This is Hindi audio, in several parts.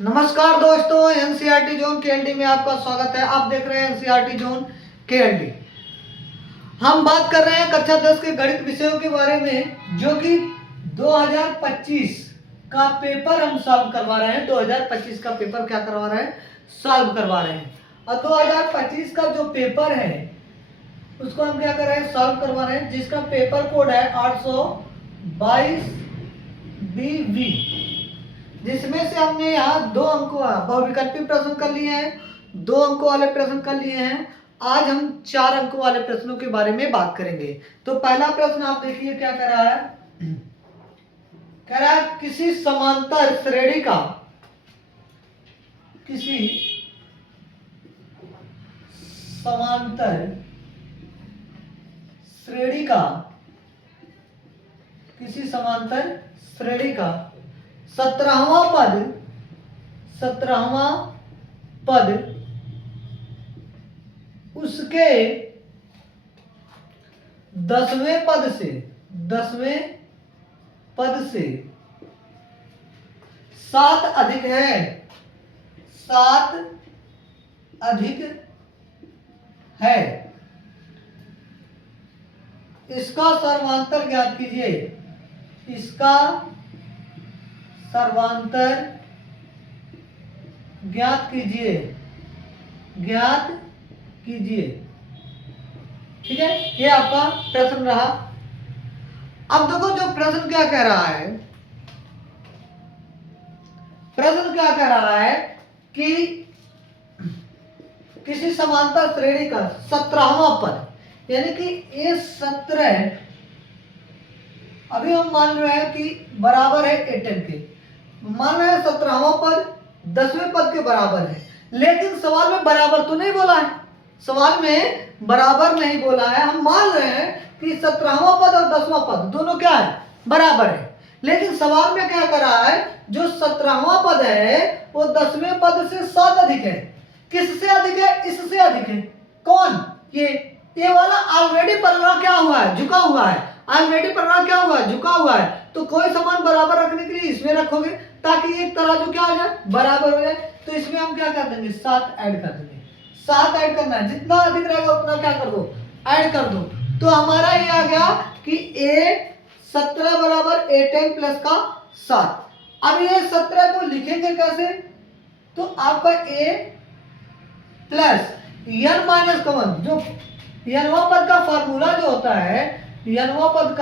नमस्कार दोस्तों, एनसीईआरटी जोन केएलडी में आपका स्वागत है। आप देख रहे हैं एनसीईआरटी जोन केएलडी। हम बात कर रहे हैं कक्षा 10 के गणित विषयों के बारे में, जो कि 2025 का पेपर हम सॉल्व करवा रहे हैं। 2025 का पेपर क्या करवा रहे हैं? सॉल्व करवा रहे हैं। और 2025 का जो पेपर है उसको हम क्या कर रहे हैं? सॉल्व करवा रहे हैं, जिसका पेपर कोड है 822 BV, जिसमें से हमने यहाँ 2 अंकों बहुविकल्पी प्रश्न कर लिए हैं, 2 अंकों वाले प्रश्न कर लिए हैं। आज हम 4 अंकों वाले प्रश्नों के बारे में बात करेंगे। तो पहला प्रश्न आप देखिए क्या कह रहा है। कह रहा है किसी समांतर श्रेणी का किसी समांतर श्रेणी का 17वां पद उसके 10वें पद से 7 अधिक है, इसका सर्वांतर ज्ञात कीजिए। इसका सर्वांतर ज्ञात कीजिए। ठीक है, ये आपका प्रश्न रहा। अब देखो जो प्रश्न क्या कह रहा है। प्रश्न क्या कह रहा है कि किसी समांतर श्रेणी का 17वां पद, यानी कि ये 17 अभी हम मान रहे हैं कि बराबर है 8 के। मान रहे हैं 17वां पद 10वें पद के बराबर है, लेकिन सवाल में बराबर तो नहीं बोला है। सवाल में बराबर नहीं बोला है। हम मान रहे हैं कि 17वां पद और 10वां पद दोनों क्या है? बराबर है। लेकिन सवाल में क्या कर रहा है, जो 17वां पद है वो 10वें पद से 7 अधिक है। किससे अधिक है? इससे अधिक है। कौन? ये वाला ऑलरेडी पलड़ा क्या हुआ है? झुका हुआ है। ऑलरेडी पलड़ा क्या हुआ है? झुका हुआ है। तो कोई समान बराबर रखने के लिए इसमें रखोगे, ताकि एक तराजू क्या हो जाए? बराबर हो जाए। तो इसमें हम क्या कर देंगे? 7 ऐड कर देंगे। 7 ऐड करना है, जितना अधिक रहेगा उतना क्या कर दो? ऐड कर दो। तो हमारा ये आ गया कि a 17 बराबर 8n प्लस का 7। अब ये 17 को लिखेंगे कैसे? तो आपका a प्लस n माइनस का 1, जो nवां पद का फार्मूला जो होता है, nवां पद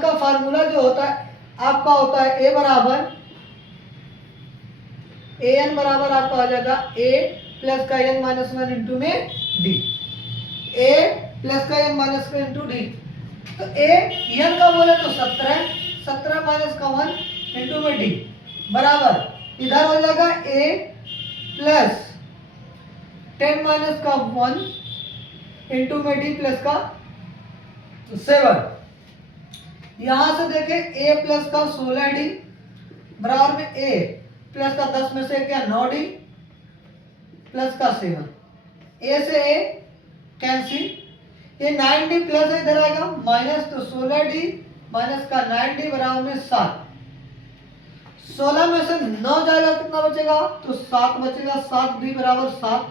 का फार्मूला जो होता है आपका होता है a बराबर an बराबर आपका हो जाएगा a प्लस का n माइनस 1 इंटू में d। a प्लस का n माइनस 1 इंटू d। तो a n का बोले तो 17 माइनस का 1 इंटू में d बराबर इधर हो जाएगा a प्लस 10 माइनस का 1 इंटू में d प्लस का 7। यहां से देखें a प्लस का 16d बराबर में a प्लस का 10 में से क्या? 9d प्लस का 7। a से a कैंसिल, ये 9d प्लस इधर आएगा माइनस, तो 16d माइनस का 9d बराबर में 7। 16 में से 9 जाएगा, कितना बचेगा? तो 7 बचेगा। 7d बराबर 7,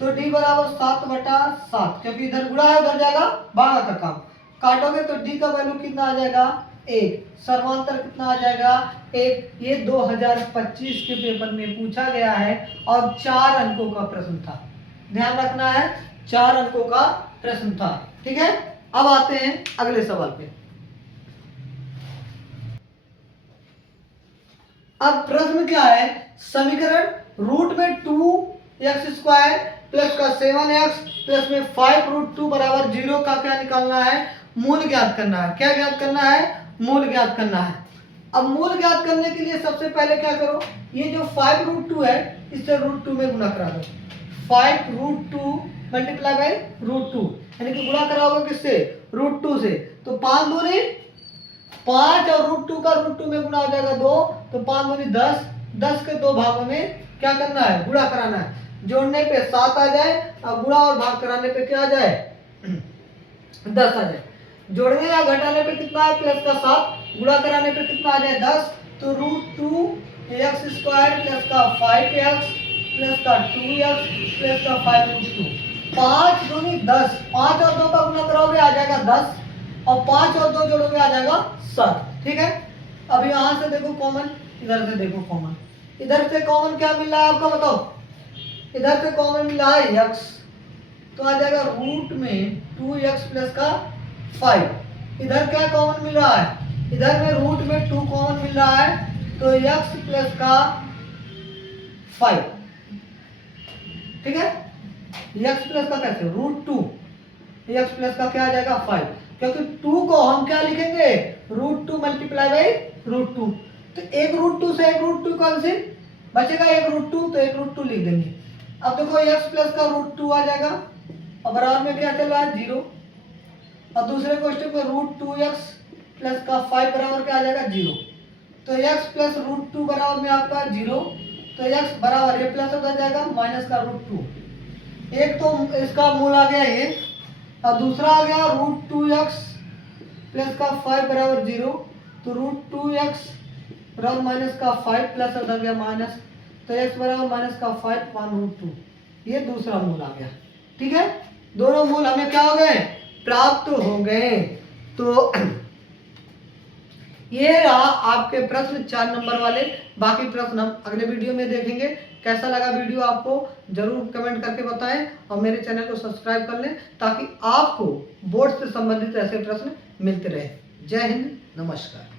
तो d बराबर 7/7, क्योंकि इधर गुणा है उधर जाएगा भागा का काम। काटोगे तो d का वैल्यू कितना आ जाएगा? 1। सर्वांतर कितना आ जाएगा? 1। ये 2025 के पेपर में पूछा गया है और 4 अंकों का प्रश्न था। ध्यान रखना है, 4 अंकों का प्रश्न था। ठीक है, अब आते हैं अगले सवाल पे। अब प्रश्न क्या है? समीकरण रूट में 2x² प्लस का 7x प्लस में 5√2 बराबर 0 का क्या निकालना है? मूल ज्ञात करना है। क्या ज्ञात करना है? मूल ज्ञात करना है। अब मूल ज्ञात करने के लिए सबसे पहले क्या करो, ये जो 5√2 है इससे √2 में गुणा करा दो। 5√2 मल्टीप्लाई बाई √2, यानी कि गुणा कराओगे किससे? √2 से। तो 5 दूनी 5 और √2 का √2 में गुणा हो जाएगा 2, तो 5 दूनी 10, 10 के 2 भागों में क्या करना है? गुणा कराना है। जोड़ने पे 7 आ जाए और गुणा और भाग कराने पे क्या आ जाए? 10 आ जाए। जोड़ने या घटाने पे कितना है? प्लस का 7, गुणा कराने पे कितना आ जाए? 10। तो √2 x² प्लस का 5x प्लस का 2x प्लस का 5√2, 5 दूनी 10, 5 और 2 का गुणा करोगे आ जाएगा 10 और 5 और 2 जोड़ोगे आ जाएगा 7। ठीक है, अब यहाँ से देखो कॉमन, इधर से देखो कॉमन, इधर से कॉमन क्या मिल रहा है आपको बताओ, इधर से कॉमन मिला है x, तो आ जाएगा रूट में 2x प्लस का 5। इधर क्या कॉमन मिल रहा है, इधर में रूट में 2 कॉमन मिल रहा है तो x प्लस का 5। ठीक है, x प्लस का कैसे √2, x प्लस का क्या आ जाएगा 5, क्योंकि 2 को हम क्या लिखेंगे √2 मल्टीप्लाई बाई √2, तो एक √2 से एक √2 कैंसिल, बचेगा एक √2, तो एक √2 लिख देंगे। अब देखो x प्लस का √2 आ जाएगा और बराबर में क्या चल रहा है 0, और दूसरे क्वेश्चन में √2x प्लस का 5 बराबर क्या आ जाएगा 0, तो x प्लस √2 बराबर में आपका 0, तो x बराबर ये प्लस हो जाएगा माइनस का √2, एक तो इसका मूल आ गया ये, और दूसरा आ गया √2x प्लस का 5 बराबर 0, तो √2x बराबर माइनस का 5 प्लस हो गया माइनस, तो x बराबर माइनस का 5 √2, ये दूसरा मूल आ गया। ठीक है, दोनों मूल हमें क्या हो गए प्राप्त हो गए। तो ये रहा आपके प्रश्न 4 नंबर वाले, बाकी प्रश्न हम अगले वीडियो में देखेंगे। कैसा लगा वीडियो आपको जरूर कमेंट करके बताएं और मेरे चैनल को सब्सक्राइब कर लें ताकि आपको बोर्ड से संबंधित ऐसे प्रश्न मिलते रहे। जय हिंद, नमस्कार।